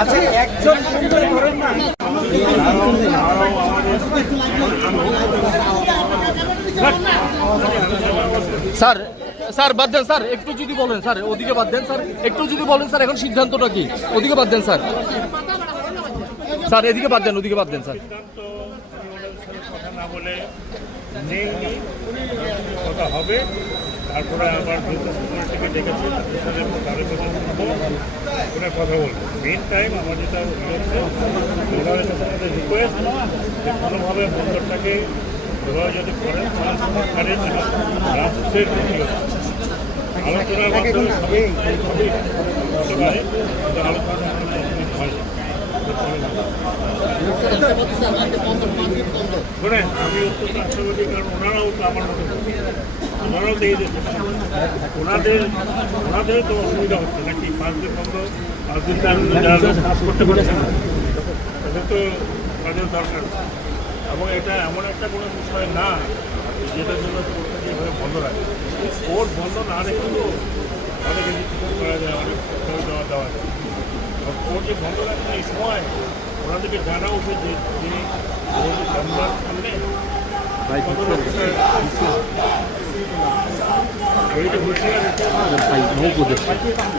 আচ্ছা একজন ধরেন না স্যার স্যার বাদ দেন স্যার, একটু যদি বলেন স্যার, ওদিকে বাদ দেন স্যার, একটু যদি বলেন স্যার, এখন সিদ্ধান্তটা কি? ওদিকে বাদ দেন স্যার, স্যার এদিকে বাদ দেন, ওদিকে বাদ দেন স্যার। কথা না বলে নেই কথা হবে, তারপরে আবার থেকে ডেকেছে তাদের সাথে তাদের কথা শুনবো, ওরা কথা বলবো। মেন টাইম আমার যেটা হচ্ছে ওনাদের কাছে আমাদের রিকোয়েস্ট যে কোনোভাবে বন্দরটাকে ওরা যদি করেন তাহলে সরকারের রাষ্ট্রের ক্ষতি হচ্ছে। আলোচনার মাধ্যমে সবই হতে পারে, কিন্তু আলোচনা হয় শোনেন, আমি অত্যন্ত আশাবাদী, কারণ ওনারাও তো আমার মতো, ওনারাও তো এই দেশে, ওনাদের তো অসুবিধা হচ্ছে নাকি? 5 দিন বন্ধ, 5 দিন কাজ করতে পারছে না, তাদের তো তাদের দরকার। এবং এটা এমন একটা কোনো বিষয় না যেটার জন্য কোর্টটাকে এভাবে বন্ধ রাখে। কোর্ট বন্ধ না রেখে তো তাদেরকে ডিসিশন করা যায়, অনেক দেওয়া যায়। কোর্ট যে বন্ধ রাখে এই সময় ওনাদেরকে জানা উচিত যে তিনি সংবাদ সামনে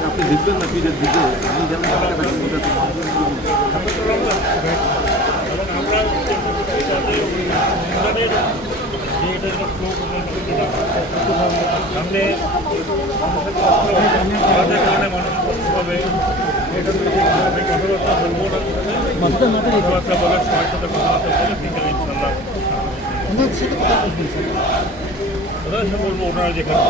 আপনি দেখবেন না ফিরে দিকে আমি যেমন এবং আমরা সামনে আমাদের কারণে মানুষ কষ্ট হবে, এটা কথাবার্তা বলবো না, কথাবার্তা বলে সবার সাথে কথাবার্তা বলে বিকেলে ইনশাল্লাহ বলবো ওনারা যেখানে